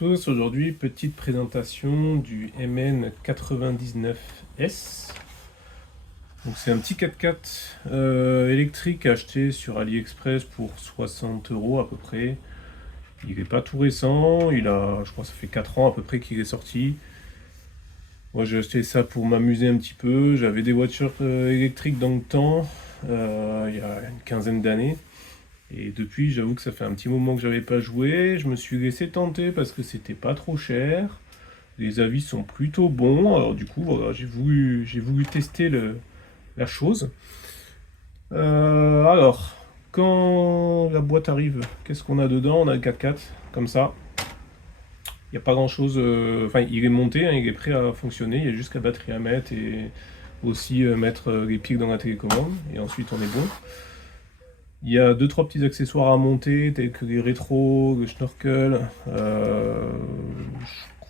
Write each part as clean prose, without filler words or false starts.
tous, aujourd'hui petite présentation du MN99S. Donc c'est un petit 4x4 électrique acheté sur AliExpress pour 60 € à peu près. Il n'est pas tout récent, je crois que ça fait 4 ans à peu près qu'il est sorti. Moi j'ai acheté ça pour m'amuser un petit peu, j'avais des voitures électriques dans le temps, il y a une quinzaine d'années. Et depuis, j'avoue que ça fait un petit moment que j'avais pas joué. Je me suis laissé tenter parce que c'était pas trop cher. Les avis sont plutôt bons. Alors du coup, voilà, j'ai voulu tester la chose. Alors, quand la boîte arrive, qu'est-ce qu'on a dedans? On a le 4x4, comme ça. Il n'y a pas grand-chose. Enfin, il est monté, hein, il est prêt à fonctionner. Il y a juste la batterie à mettre et aussi mettre les piles dans la télécommande. Et ensuite, on est bon. Il y a 2-3 petits accessoires à monter, tels que les rétros, le snorkel, je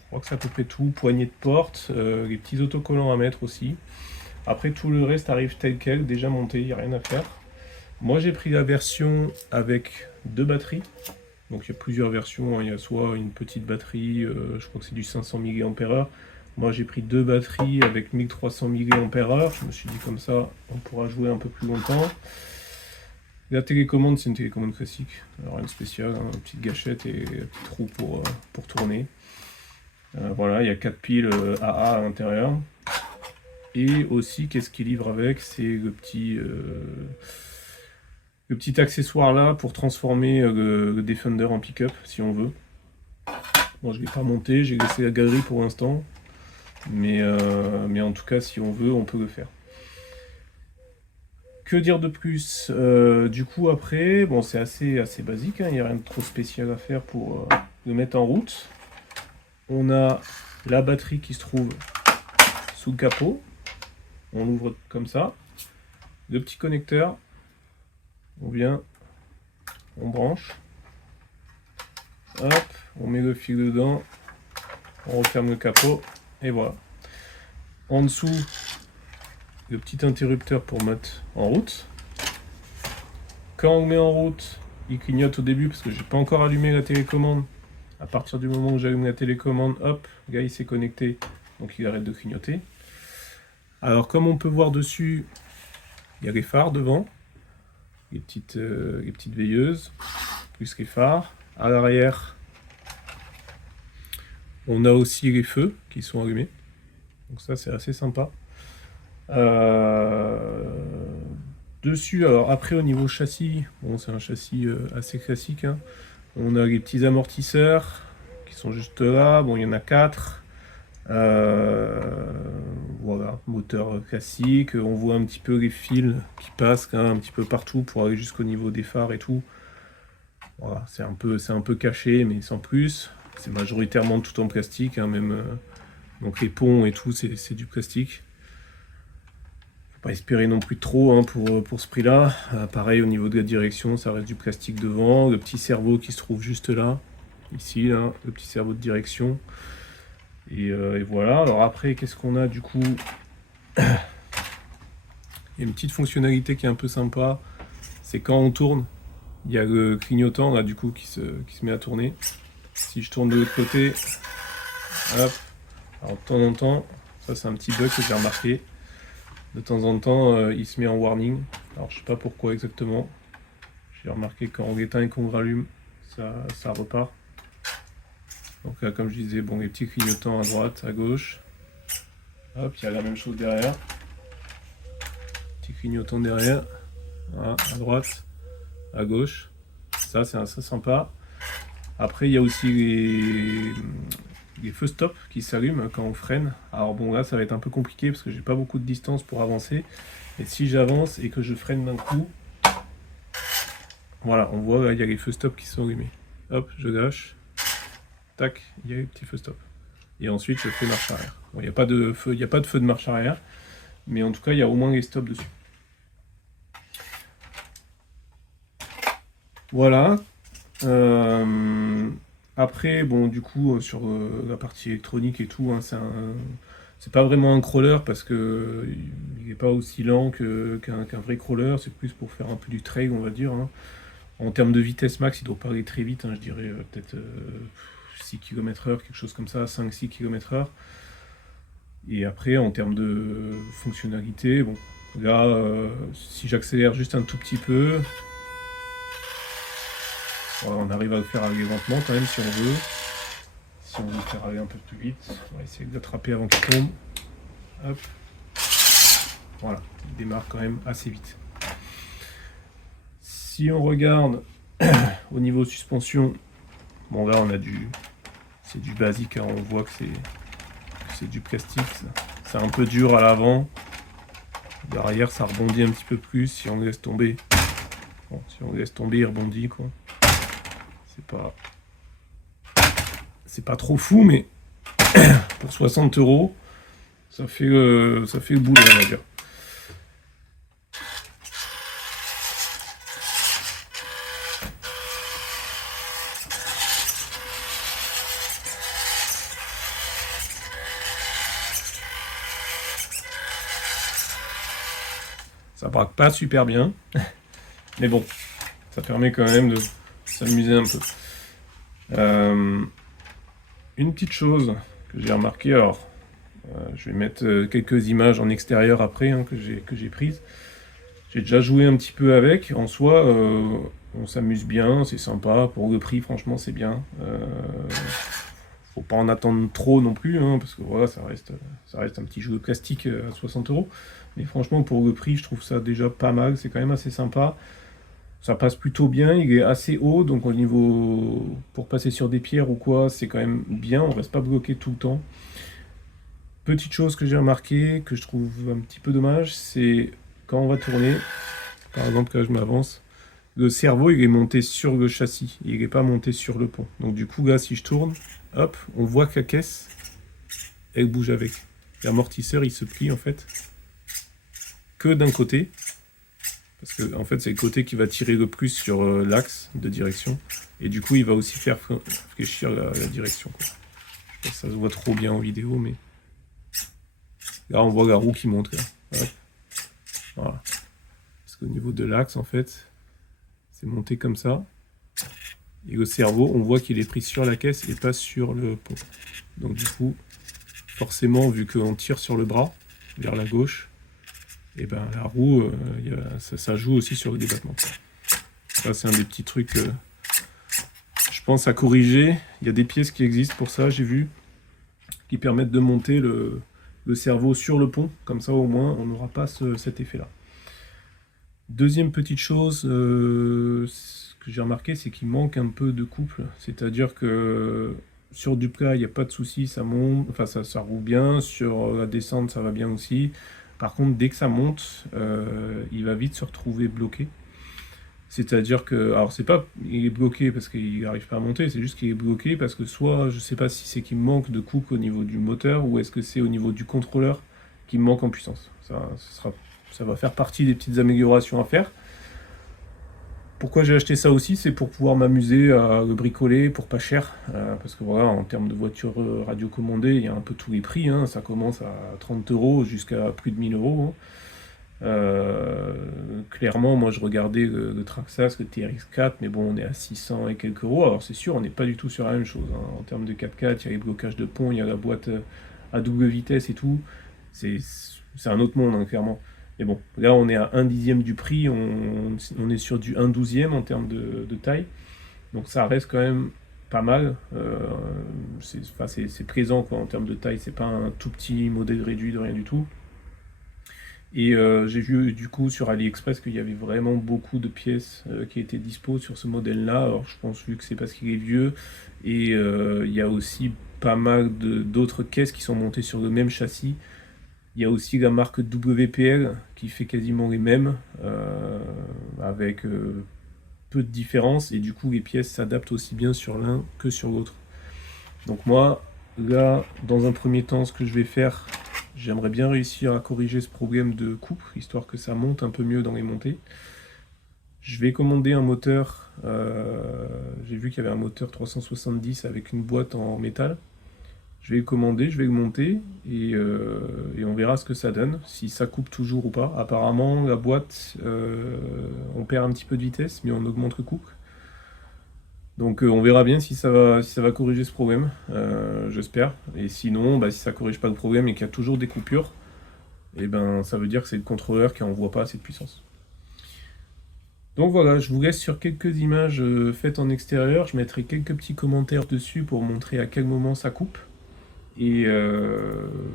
crois que c'est à peu près tout, poignée de porte, les petits autocollants à mettre aussi. Après tout le reste arrive tel quel, déjà monté, il n'y a rien à faire. Moi j'ai pris la version avec 2 batteries, donc il y a plusieurs versions, hein. Il y a soit une petite batterie, je crois que c'est du 500 mAh. Moi j'ai pris 2 batteries avec 1300 mAh, je me suis dit comme ça on pourra jouer un peu plus longtemps. La télécommande, c'est une télécommande classique, alors rien de spécial, hein, une petite gâchette et un petit trou pour tourner. Voilà, il y a 4 piles AA à l'intérieur. Et aussi, qu'est-ce qu'il livre avec? C'est le petit accessoire là pour transformer le Defender en pick-up, si on veut. Bon, je ne l'ai pas monté, j'ai laissé la galerie pour l'instant. Mais en tout cas, si on veut, on peut le faire. Que dire de plus? Du coup, après, bon, c'est assez basique, hein, il n'y a rien de trop spécial à faire pour le mettre en route. On a la batterie qui se trouve sous le capot. On l'ouvre comme ça. Le petit connecteur. On vient, on branche. Hop, on met le fil dedans. On referme le capot. Et voilà. En dessous, le petit interrupteur pour mettre en route. Quand on le met en route, il clignote au début parce que j'ai pas encore allumé la télécommande. À partir du moment où j'allume la télécommande, hop, le gars il s'est connecté, donc il arrête de clignoter. Alors comme on peut voir dessus, il y a les phares devant, les petites veilleuses, plus les phares. À l'arrière, on a aussi les feux qui sont allumés, donc ça c'est assez sympa. Dessus, alors après au niveau châssis, bon c'est un châssis assez classique, hein. On a les petits amortisseurs qui sont juste là, bon il y en a 4. Voilà, moteur classique, on voit un petit peu les fils qui passent hein, un petit peu partout pour aller jusqu'au niveau des phares et tout. Voilà, c'est un peu caché mais sans plus. C'est majoritairement tout en plastique, hein, même donc les ponts et tout c'est du plastique. Faut pas espérer non plus trop hein, pour ce prix-là. Pareil au niveau de la direction, ça reste du plastique devant. Le petit cerveau qui se trouve juste là, ici, là, le petit cerveau de direction. Et voilà. Alors après, qu'est-ce qu'on a du coup? Il y a une petite fonctionnalité qui est un peu sympa. C'est quand on tourne, il y a le clignotant là du coup qui se met à tourner. Si je tourne de l'autre côté, hop. Alors de temps en temps, ça c'est un petit bug que j'ai remarqué. De temps en temps, il se met en warning. Alors je sais pas pourquoi exactement. J'ai remarqué quand on l'éteint et qu'on le rallume, ça repart. Donc là, comme je disais, bon, les petits clignotants à droite, à gauche. Hop, il y a la même chose derrière. Petit clignotant derrière. Voilà, à droite, à gauche. Ça, c'est assez sympa. Après, il y a aussi les feux stop qui s'allument quand on freine. Alors bon, là, ça va être un peu compliqué parce que j'ai pas beaucoup de distance pour avancer. Et si j'avance et que je freine d'un coup, voilà, on voit, là, il y a les feux stop qui sont allumés. Hop, je lâche. Tac, il y a les petits feux stop. Et ensuite, je fais marche arrière. Bon, il n'y a pas de feu, de marche arrière, mais en tout cas, il y a au moins les stops dessus. Voilà. Après, bon, du coup, sur la partie électronique et tout, hein, c'est pas vraiment un crawler parce que il n'est pas aussi lent qu'un vrai crawler. C'est plus pour faire un peu du trail, on va dire, hein. En termes de vitesse max, il doit pas aller très vite, hein, je dirais peut-être 6 km/h, quelque chose comme ça, 5-6 km/h. Et après, en termes de fonctionnalité, bon, là, si j'accélère juste un tout petit peu, voilà, on arrive à le faire aller lentement quand même si on veut. Si on veut le faire aller un peu plus vite, on va essayer de l'attraper avant qu'il tombe. Hop. Voilà, il démarre quand même assez vite. Si on regarde au niveau suspension, bon là on a c'est du basique, hein, on voit que c'est du plastique. C'est un peu dur à l'avant. Derrière ça rebondit un petit peu plus si on le laisse tomber. Bon, si on le laisse tomber, il rebondit quoi. C'est pas trop fou, mais pour 60 €, ça fait le boulot, on va dire. Ça braque pas super bien, mais bon, ça permet quand même de s'amuser un peu. Une petite chose que j'ai remarqué, alors je vais mettre quelques images en extérieur après hein, que j'ai prises. J'ai déjà joué un petit peu avec. En soi, on s'amuse bien, c'est sympa. Pour le prix, franchement, c'est bien. Faut pas en attendre trop non plus, hein, parce que voilà, ça reste un petit jeu de plastique à 60 €. Mais franchement, pour le prix, je trouve ça déjà pas mal. C'est quand même assez sympa. Ça passe plutôt bien. Il est assez haut, donc au niveau pour passer sur des pierres ou quoi, c'est quand même bien. On reste pas bloqué tout le temps. Petite chose que j'ai remarqué, que je trouve un petit peu dommage, c'est quand on va tourner, par exemple quand je m'avance, le cerveau il est monté sur le châssis, il n'est pas monté sur le pont. Donc du coup là si je tourne, hop, on voit que la caisse, elle bouge avec. L'amortisseur il se plie en fait que d'un côté, parce que en fait c'est le côté qui va tirer le plus sur l'axe de direction, et du coup il va aussi faire fléchir la direction, quoi. Je sais pas si ça se voit trop bien en vidéo, mais là on voit la roue qui monte là. Hop. Voilà. Parce qu'au niveau de l'axe, en fait, c'est monté comme ça. Et le cerveau, on voit qu'il est pris sur la caisse et pas sur le pont. Donc du coup, forcément, vu qu'on tire sur le bras, vers la gauche, et ben la roue, ça joue aussi sur le débattement. Ça, c'est un des petits trucs je pense à corriger. Il y a des pièces qui existent pour ça, j'ai vu, qui permettent de monter le cerveau sur le pont. Comme ça, au moins, on n'aura pas cet effet-là. Deuxième petite chose que j'ai remarqué, c'est qu'il manque un peu de couple. C'est-à-dire que sur du plat, il n'y a pas de souci, ça monte, enfin ça roule bien. Sur la descente, ça va bien aussi. Par contre, dès que ça monte, il va vite se retrouver bloqué. C'est-à-dire que, alors c'est pas, il est bloqué parce qu'il n'arrive pas à monter, c'est juste qu'il est bloqué parce que soit, je sais pas si c'est qu'il manque de couple au niveau du moteur ou est-ce que c'est au niveau du contrôleur qui manque en puissance. Ça va faire partie des petites améliorations à faire. Pourquoi j'ai acheté ça aussi, c'est pour pouvoir m'amuser à le bricoler pour pas cher. Parce que voilà, en termes de voitures radiocommandées, il y a un peu tous les prix, hein. Ça commence à 30 € jusqu'à plus de 1000 €. Clairement, moi je regardais le Traxxas, le TRX4, mais bon, on est à 600 et quelques euros. Alors c'est sûr, on n'est pas du tout sur la même chose, hein. En termes de 4x4, il y a les blocages de pont, il y a la boîte à double vitesse et tout. C'est un autre monde, hein, clairement. Mais bon, là on est à 1/10 du prix, on est sur du 1/12 en termes de taille. Donc ça reste quand même pas mal. C'est présent quoi, en termes de taille, c'est pas un tout petit modèle réduit de rien du tout. Et j'ai vu du coup sur AliExpress qu'il y avait vraiment beaucoup de pièces qui étaient dispo sur ce modèle-là. Alors je pense vu que c'est parce qu'il est vieux. Et il y a aussi pas mal d'autres caisses qui sont montées sur le même châssis. Il y a aussi la marque WPL qui fait quasiment les mêmes, avec peu de différence. Et du coup les pièces s'adaptent aussi bien sur l'un que sur l'autre. Donc moi, là, dans un premier temps, ce que je vais faire, j'aimerais bien réussir à corriger ce problème de coupe, histoire que ça monte un peu mieux dans les montées. Je vais commander un moteur, j'ai vu qu'il y avait un moteur 370 avec une boîte en métal. Je vais le commander, je vais le monter, et on verra ce que ça donne, si ça coupe toujours ou pas. Apparemment, la boîte, on perd un petit peu de vitesse, mais on augmente le couple. Donc on verra bien si ça va corriger ce problème, j'espère. Et sinon, bah, si ça corrige pas le problème et qu'il y a toujours des coupures, et ben ça veut dire que c'est le contrôleur qui envoie pas assez de puissance. Donc voilà, je vous laisse sur quelques images faites en extérieur. Je mettrai quelques petits commentaires dessus pour montrer à quel moment ça coupe. Et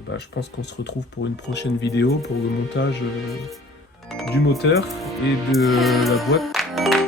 bah, je pense qu'on se retrouve pour une prochaine vidéo pour le montage du moteur et de la boîte.